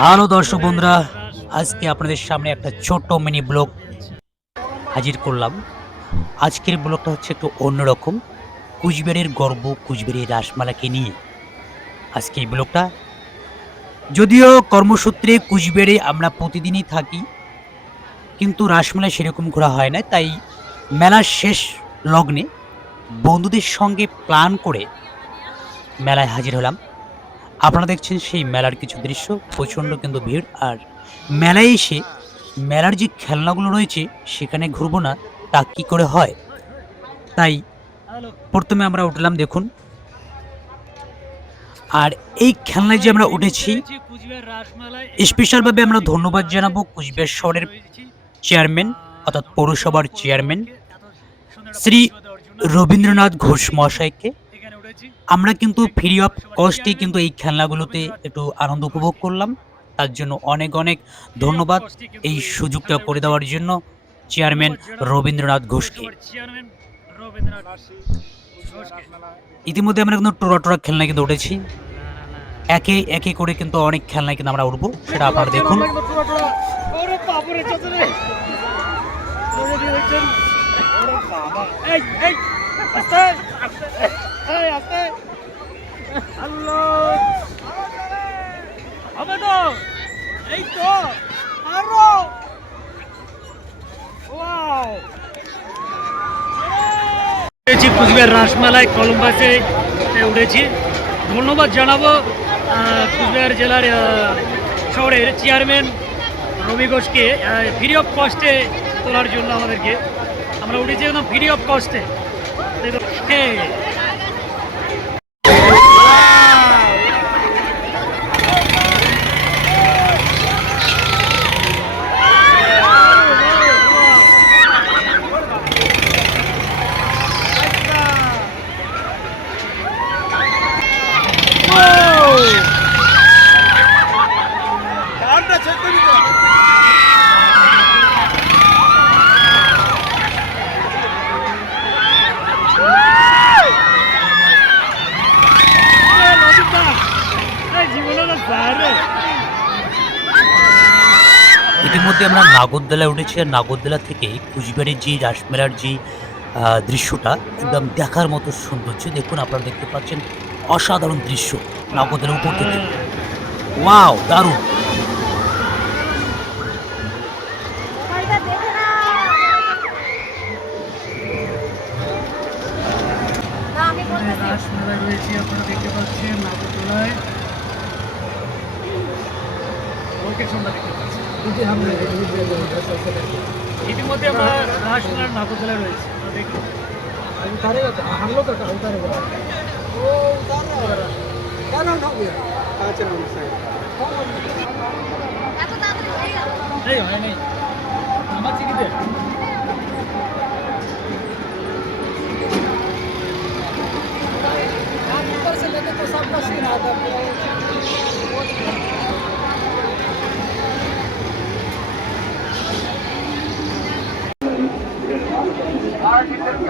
Hello দর্শক বন্ধুরা, আজকে আপনাদের সামনে একটা ছোট্ট মিনি ব্লগ হাজির করলাম। আজকের ব্লগটা হচ্ছে একটু অন্যরকম, কুচবিহারের গর্ব, কুচবিহারের রাসমালাকে নিয়ে। আজকে এই ব্লগটা যদিও কর্মসূত্রে কুচবিহারে আমরা প্রতিদিনই থাকি, কিন্তু রাসমেলা সেরকম ঘোরা হয় না, তাই মেলার শেষ লগ্নে বন্ধুদের সঙ্গে প্ল্যান করে মেলায় হাজির হলাম। আপনারা দেখছেন সেই মেলার কিছু দৃশ্য, প্রচণ্ড কিন্তু ভিড়। আর মেলায় এসে মেলার যে খেলনাগুলো রয়েছে, সেখানে ঘুরবো না, তা কী করে হয়? তাই প্রথমে আমরা উঠলাম, দেখুন। আর এই খেলনায় যে আমরা উঠেছি, স্পেশালভাবে আমরা ধন্যবাদ জানাব কুচবিহার শহরের চেয়ারম্যান অর্থাৎ পৌরসভার চেয়ারম্যান শ্রী রবীন্দ্রনাথ ঘোষ মহাশয়কে। আমরা কিন্তু ফ্রি অফ কস্টে কিন্তু এই খেলনাগুলোতে একটু আনন্দ উপভোগ করলাম। তার জন্য অনেক অনেক ধন্যবাদ এই সুযোগটা করে দেওয়ার জন্য চেয়ারম্যান রবীন্দ্রনাথ ঘোষকে। ইতিমধ্যে আমরা কিন্তু টোরা টোরা খেলনা কিন্তু উঠেছি। একে একে করে কিন্তু অনেক খেলনায় কিন্তু আমরা উঠবো সেটা আপনারা দেখুন। হবে কুচবিহার রাসমেলায়, কলম্বাসে উঠেছি। ধন্যবাদ জানাব কুচবিহার জেলার শহরের চেয়ারম্যান রবি ঘোষকে। ফ্রি অফ কস্টে তোলার জন্য আমাদেরকে। আমরা উঠেছি একদম ফ্রি অফ কস্টে। ইতিমধ্যে আমরা নাগরদোলায় উঠেছি আর নাগরদোলা থেকে কুচবিহারের যে রাসমেলার যে দৃশ্যটা একদম দেখার মতো সৌন্দর্য, দেখুন আপনারা দেখতে পাচ্ছেন অসাধারণ দৃশ্য নাগরদোলার উপর থেকে। ওয়াও, দারুণ। দেখতে নাগরদোলায়। লোকেশনটা দেখতে ইতিমধ্যে আমরা রাসমেলার নাগরদোলায় রয়েছি। দেখি। এত তাড়াতাড়ি হয়ে গেল এই, হয় নাই। আমার চিঠিতে।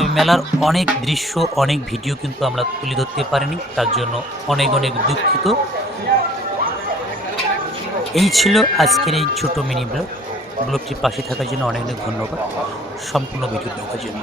তবে মেলার অনেক দৃশ্য, অনেক ভিডিও কিন্তু আমরা তুলে ধরতে পারিনি, তার জন্য অনেক অনেক দুঃখিত। এই ছিল আজকের এই ছোট মিনি ব্লগ। ব্লগটির পাশে থাকার জন্য অনেক অনেক ধন্যবাদ। সম্পূর্ণ ভিডিও দেখার জন্য।